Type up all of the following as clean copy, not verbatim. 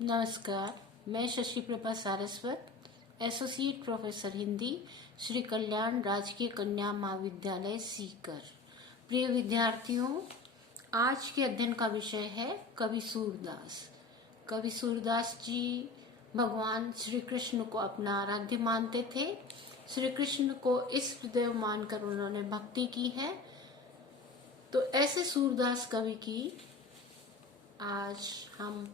नमस्कार। मैं Shashi Prabha Saraswat, associate professor Hindi, Shri Kalyan राजकीय कन्या महाविद्यालय सीकर। प्रिय विद्यार्थियों, आज के अध्ययन का विषय है कवि सूरदास। कवि सूरदास जी भगवान श्री कृष्ण को अपना आराध्य मानते थे। श्री कृष्ण को इष्ट देव मानकर उन्होंने भक्ति की है। तो ऐसे सूरदास कवि की आज हम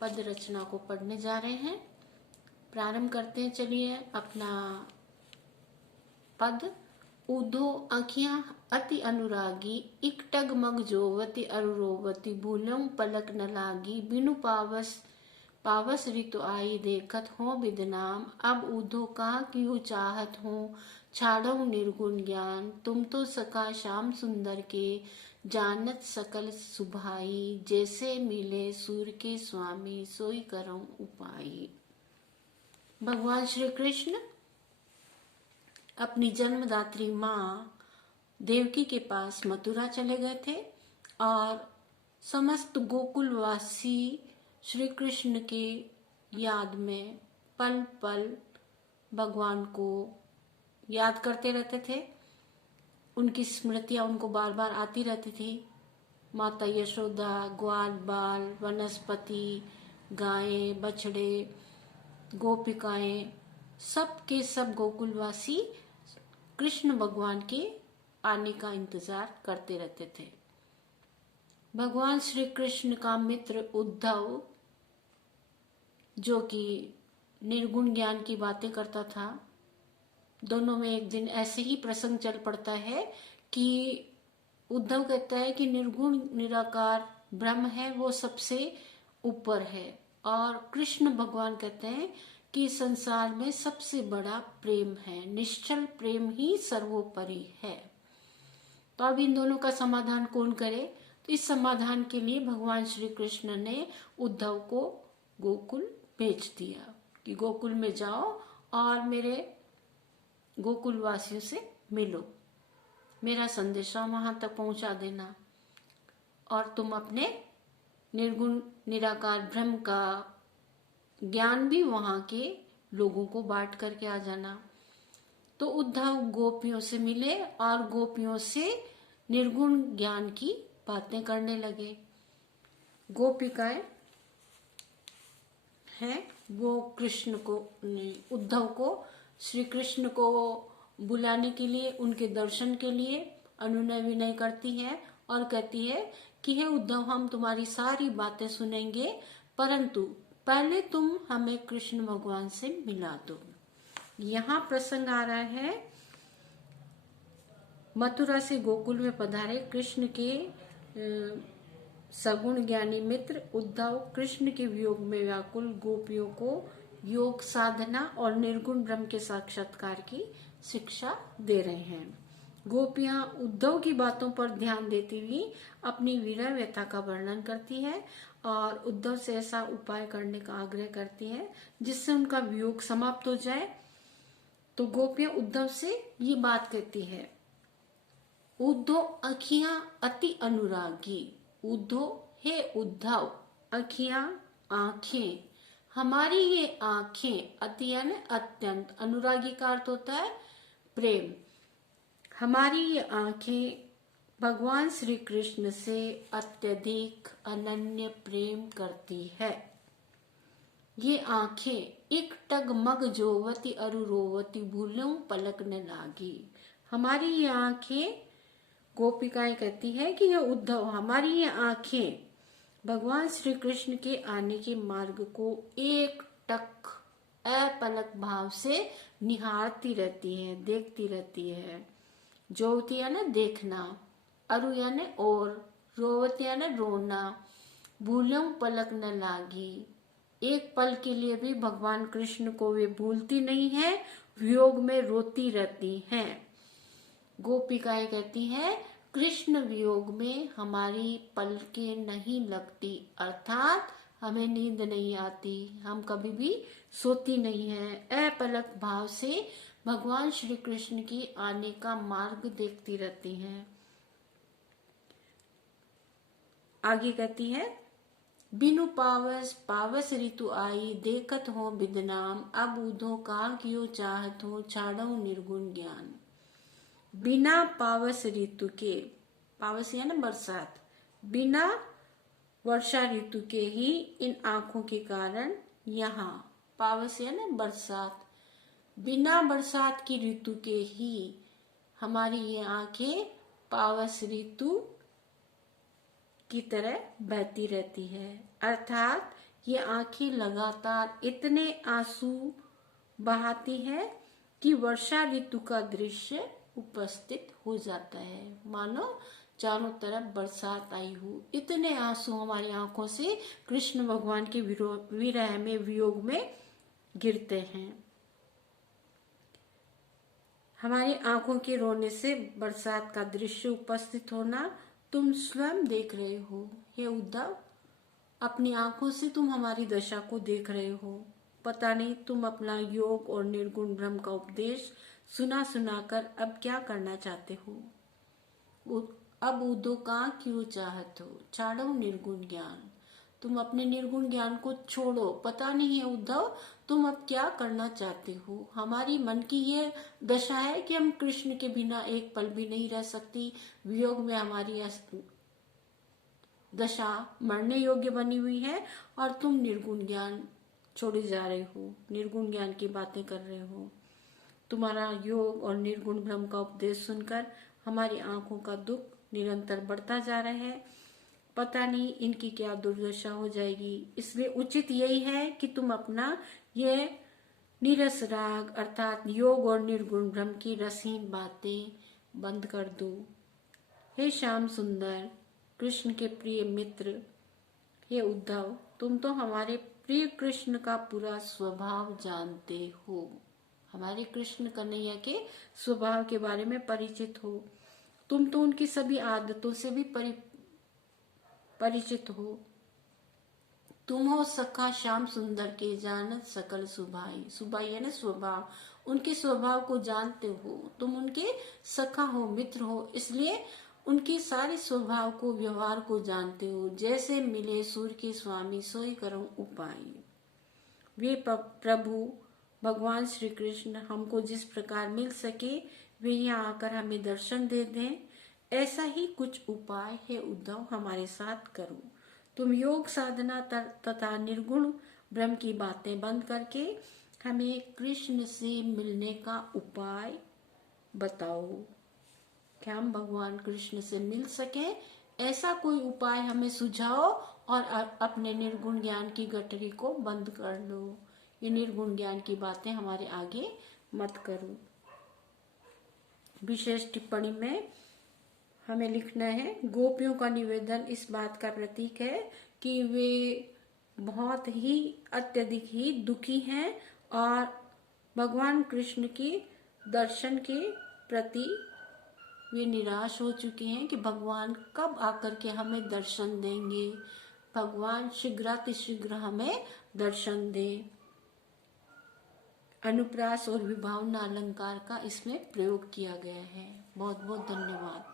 पद रचना को पढ़ने जा रहे हैं। प्रारंभ करते हैं। चलिए अपना पद। उधो आँखियाँ अति अनुरागी, इकटग मग जोवती अरुरोवती, भूलम पलक न लागी, बिनु पावस पावस ऋतु आई, देखत हो बिदनाम, अब उधो कहा क्यों चाहत हूँ, छाड़ो निर्गुण ज्ञान, तुम तो सका श्याम सुंदर के, जानत सकल सुभाई, जैसे मिले सूर के स्वामी, सोई करऊं उपाई। भगवान श्री कृष्ण अपनी जन्मदात्री माँ देवकी के पास मथुरा चले गए थे और समस्त गोकुलवासी श्री कृष्ण के याद में पल पल भगवान को याद करते रहते थे। उनकी स्मृतियां उनको बार बार आती रहती थी। माता यशोदा, ग्वाल बाल, वनस्पति, गायें, बछड़े, गोपिकाएं, सब के सब गोकुलवासी कृष्ण भगवान के आने का इंतजार करते रहते थे। भगवान श्री कृष्ण का मित्र उद्धव, जो कि निर्गुण ज्ञान की बातें करता था, दोनों में एक दिन ऐसे ही प्रसंग चल पड़ता है कि उद्धव कहता है कि निर्गुण निराकार ब्रह्म है, वो सबसे ऊपर है, और कृष्ण भगवान कहते हैं कि संसार में सबसे बड़ा प्रेम है, निश्चल प्रेम ही सर्वोपरि है। तो अब इन दोनों का समाधान कौन करे? तो इस समाधान के लिए भगवान श्री कृष्ण ने उद्धव को गोकुल भेज दिया कि गोकुल में जाओ और मेरे गोकुल वासियों से मिलो, मेरा संदेशा वहां तक पहुंचा देना, और तुम अपने निर्गुण निराकार ब्रह्म का ज्ञान भी वहां के लोगों को बांट करके आ जाना। तो उद्धव गोपियों से मिले और गोपियों से निर्गुण ज्ञान की बातें करने लगे। गोपिकाएं हैं वो कृष्ण को, उद्धव को श्री कृष्ण को बुलाने के लिए, उनके दर्शन के लिए अनुनय विनय करती है और कहती है कि हे उद्धव, हम तुम्हारी सारी बातें सुनेंगे, परंतु पहले तुम हमें कृष्ण भगवान से मिला दो। यहाँ प्रसंग आ रहा है मथुरा से गोकुल में पधारे कृष्ण के सगुण ज्ञानी मित्र उद्धव कृष्ण के वियोग में व्याकुल गोपियों को योग साधना और निर्गुण ब्रह्म के साक्षात्कार की शिक्षा दे रहे हैं। गोपियां उद्धव की बातों पर ध्यान देती हुई अपनी विरह व्यथा का वर्णन करती है और उद्धव से ऐसा उपाय करने का आग्रह करती है जिससे उनका वियोग समाप्त हो जाए। तो गोपियां उद्धव से ये बात कहती है, उद्धव अखियां अति अनुरागी। उद्धव, हे उद्धव, अखियां आंखें, हमारी ये आंखें, अति यानी अत्यंत, अनुरागी का अर्थ होता है प्रेम। हमारी ये आंखें भगवान श्री कृष्ण से अत्यधिक अनन्य प्रेम करती है। ये आंखें एक टग मग जोवती अरुरोवती, भूलूं पलक न लागी। हमारी ये आंखें, गोपिकाएं कहती है कि ये उद्धव, हमारी ये आंखें भगवान श्री कृष्ण के आने के मार्ग को एक टक अपलक भाव से निहारती रहती है, देखती रहती है। जोवती यानी देखना, अरु यानी और, रोवती यानी रोना, भूलूं पलक न लागी, एक पल के लिए भी भगवान कृष्ण को वे भूलती नहीं है, वियोग में रोती रहती हैं। गोपिकाएं कहती हैं कृष्ण वियोग में हमारी पलकें नहीं लगती, अर्थात हमें नींद नहीं आती, हम कभी भी सोती नहीं है, अपलक भाव से भगवान श्री कृष्ण की आने का मार्ग देखती रहती हैं। आगे कहती है, बिनु पावस पावस ऋतु आई, देखत हो बिदनाम, अब ऊधो का कियो चाहत हो, छाड़ो निर्गुण ज्ञान। बिना पावस ऋतु के, पावस या ना बरसात, बिना वर्षा ऋतु के ही इन आंखों के कारण यहाँ, पावस या ना बरसात, बिना बरसात की ऋतु के ही हमारी ये आंखें पावस ऋतु की तरह बहती रहती है। अर्थात ये आंखें लगातार इतने आंसू बहाती है कि वर्षा ऋतु का दृश्य उपस्थित हो जाता है, मानो चारों तरफ बरसात आई हो। इतने आंसू हमारी आंखों से कृष्ण भगवान के विरह में, वियोग में गिरते हैं। हमारी आंखों के रोने से बरसात का दृश्य उपस्थित होना तुम स्वयं देख रहे हो। हे उद्धव, अपनी आंखों से तुम हमारी दशा को देख रहे हो। पता नहीं तुम अपना योग और निर्गुण ब्रह्म का उपदेश सुना सुनाकर अब क्या करना चाहते हो। अब उद्धव का क्यों चाहत हो, छाड़ो निर्गुण ज्ञान। तुम अपने निर्गुण ज्ञान को छोड़ो। पता नहीं है उद्धव तुम अब क्या करना चाहते हो। हमारी मन की ये दशा है कि हम कृष्ण के बिना एक पल भी नहीं रह सकती। वियोग में हमारी दशा मरने योग्य बनी हुई है और तुम निर्गुण ज्ञान छोड़े जा रहे हो, निर्गुण ज्ञान की बातें कर रहे हो। तुम्हारा योग और निर्गुण ब्रह्म का उपदेश सुनकर हमारी आंखों का दुख निरंतर बढ़ता जा रहा है। पता नहीं इनकी क्या दुर्दशा हो जाएगी। इसलिए उचित यही है कि तुम अपना ये नीरस राग अर्थात योग और निर्गुण ब्रह्म की रसहीन बातें बंद कर दो। हे श्याम सुंदर, कृष्ण के प्रिय मित्र, हे उद्धव, तुम तो हमारे प्रिय कृष्ण का पूरा स्वभाव जानते हो। हमारे कृष्ण कन्हैया के स्वभाव के बारे में परिचित हो। तुम तो उनकी सभी आदतों से भी परिचित हो। तुम हो सखा श्याम सुंदर के जानत सकल सुभाई। सुभाई है ना स्वभाव, उनके स्वभाव को जानते हो। तुम उनके सखा हो, मित्र हो, इसलिए उनकी सारी स्वभाव को, व्यवहार को जानते हो। जैसे मिले सूर्य के स्वामी सोई करो उपाय। वे प्रभु भगवान श्री कृष्ण हमको जिस प्रकार मिल सके वे यहाँ आकर हमें दर्शन दे दें, ऐसा ही कुछ उपाय है उद्धव हमारे साथ करो। तुम योग साधना तथा निर्गुण ब्रह्म की बातें बंद करके हमें कृष्ण से मिलने का उपाय बताओ। क्या हम भगवान कृष्ण से मिल सके, ऐसा कोई उपाय हमें सुझाओ और अपने निर्गुण ज्ञान की गठरी को बंद कर लो। ये निर्गुण ज्ञान की बातें हमारे आगे मत करो। विशेष टिप्पणी में हमें लिखना है, गोपियों का निवेदन इस बात का प्रतीक है कि वे बहुत ही अत्यधिक ही दुखी हैं और भगवान कृष्ण की दर्शन के प्रति वे निराश हो चुके हैं कि भगवान कब आकर के हमें दर्शन देंगे। भगवान शीघ्रातिशीघ्र हमें दर्शन दे। अनुप्रास और विभावना अलंकार का इसमें प्रयोग किया गया है। बहुत बहुत धन्यवाद।